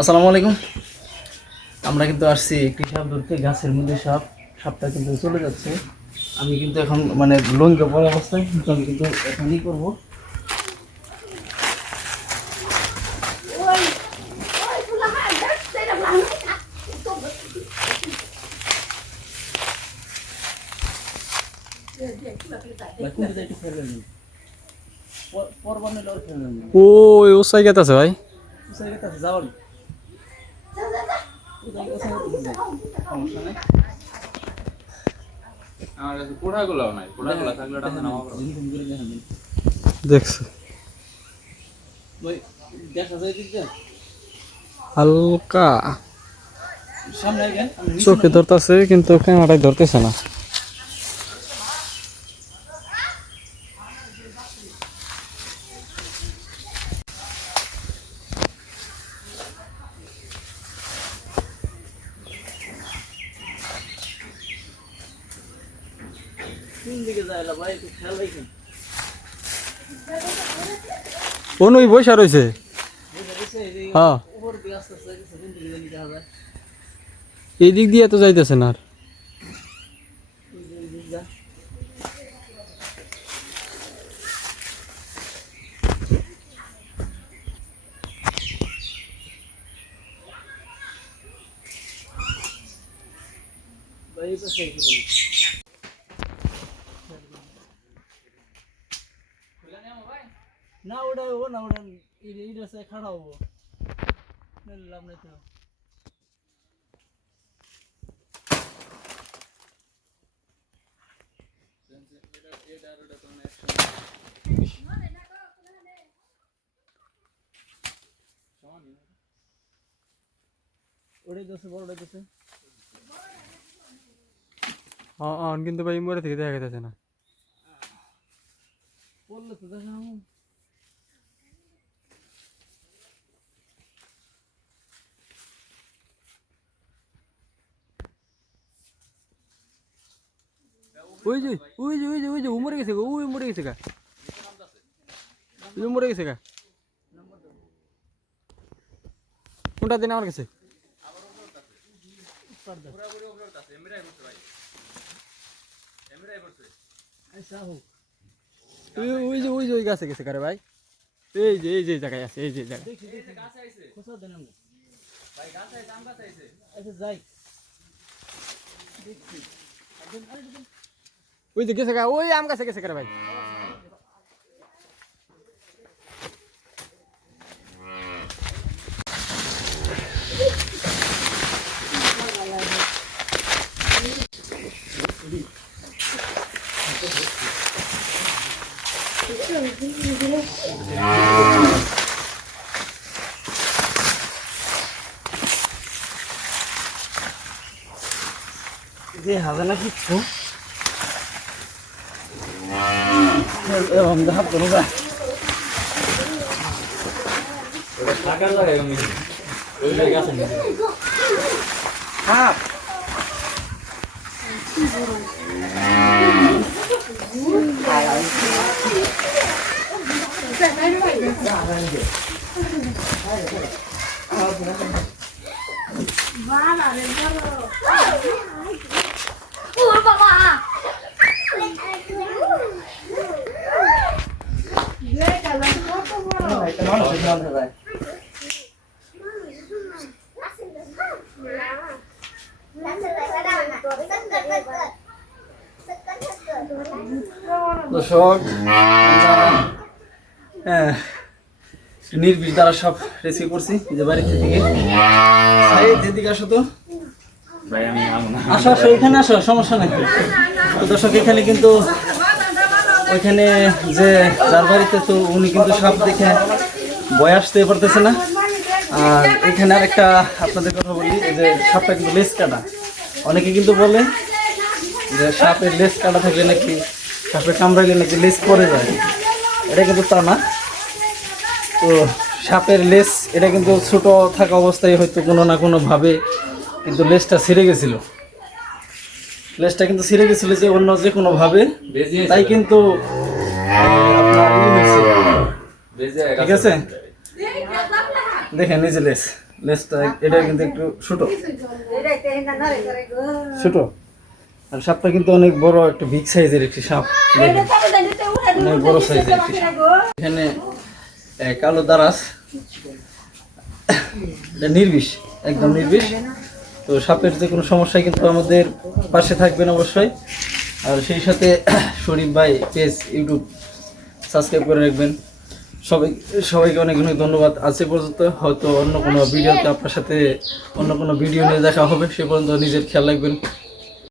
আসসালামু আলাইকুম। আমরা কিন্তু আসছি একটি সাপ ধরতে, গাছের মধ্যে সাপটা কিন্তু চলে যাচ্ছে। আমি কিন্তু এখন মানে লঙ্কা পড়া অবস্থায় কিন্তু আমি কিন্তু এখনই করবো। ওই ও সাইকেল আছে ভাই। যাওয়ার আমার কাছে পোড়াগুলো নাই, পোড়াগুলো থাকলে ওটা নামা পড়ো। দেখছি দেখা যায় দিক দিয়ে হালকা সামনে আগে চোখে ধরতেছে কিন্তু ক্যামেরায় ধরতেছে না। কোন দিকে যায় ভাই, একটু খেয়াল রাখেন। অনুই বসে রয়েছে। হ্যাঁ, উপর দিকে আস্তে আস্তে কোন দিকে জানি দেখা যায়। এই দিক দিয়ে তো যাইতেছে না আর। না ওটা ও না ওটা এটা সে খাড়া হবো লাভ নাই তো। ওটাই দোষে বড়টাই দোষে। হ্যাঁ কিন্তু ভাই মোড়ে থেকে দেখা যাচ্ছে না। বললে তো দেখা ওই যে ওই যে ওই যে ওই যে ও মরে গেছে গো, ওই মরে গেছে গা, ওই মরে গেছে গা। কোনটা দিন আমার কাছে ওই যে ওই যে ওই গাছে গেছে কারে ভাই। এই যে জায়গায় আছে, এই যে জায়গায়। খোসা দেন আমরা ভাই গাছ আছে, আম গাছ আছে। আচ্ছা যাই দেখছি। ওই যে গেছে গা, ওই আম গাছে গেছে কারে ভাই। যে হাজার না কিচ্ছু হাত ধরো গা। থাকার জায়গায় আমি ওই জায়গায় আছে না। হাত দর্শক নির্বিষ দ্বারা সব রেসিপি করছি যে বাড়িতে দিকে যেদিকে আসো তো ভাই আমি আমু না। আসো আসো এখানে আসো, সমস্যা নেই। তো দর্শক এখানে কিন্তু ওইখানে যে যার বাড়িতে, তো উনি কিন্তু সাপ দেখে ভয় আসতে পারতেছে না। আর এখানে আরেকটা আপনাদের কথা বলি, এই যে সাপটা কিন্তু লেজ কাটা। অনেকে কিন্তু বলে যে সাপের লেজ কাটা থাকলে নাকি, সাপের কামড়াইলে নাকি লেজ পড়ে যায়। এটা কিন্তু তা না। তো সাপের লেজ এটা কিন্তু ছোট থাকা অবস্থায় হয়তো কোনো না কোনোভাবে কিন্তু লেজটা ছিঁড়ে গেছিলো। লেজটা কিন্তু ছিঁড়ে গেছিল যে অন্য যে কোনোভাবে, তাই কিন্তু আপনার ই হয়েছে। ঠিক আছে, দেখেন এই যে লেসটা এটা কিন্তু একটু ছোট ছোট আর সাপটা কিন্তু অনেক বড় একটা বিগ সাইজের একটি সাপ দেখেন, অনেক বড় সাইজের একটি সাপ। এখানে কালো দারাস, এটা নির্বিষ, একদম নির্বিষ। তো সাপের যে কোনো সমস্যায় কিন্তু আমাদের পাশে থাকবেন অবশ্যই। আর সেই সাথে শরীফ ভাই পেজ ইউটিউব সাবস্ক্রাইব করে রাখবেন। সবাইকে অনেক অনেক ধন্যবাদ। আজ এ পর্যন্ত, হয়তো অন্য কোনো ভিডিওতে আপনার সাথে অন্য কোনো ভিডিও নিয়ে দেখা হবে। সে পর্যন্ত নিজের খেয়াল রাখবেন।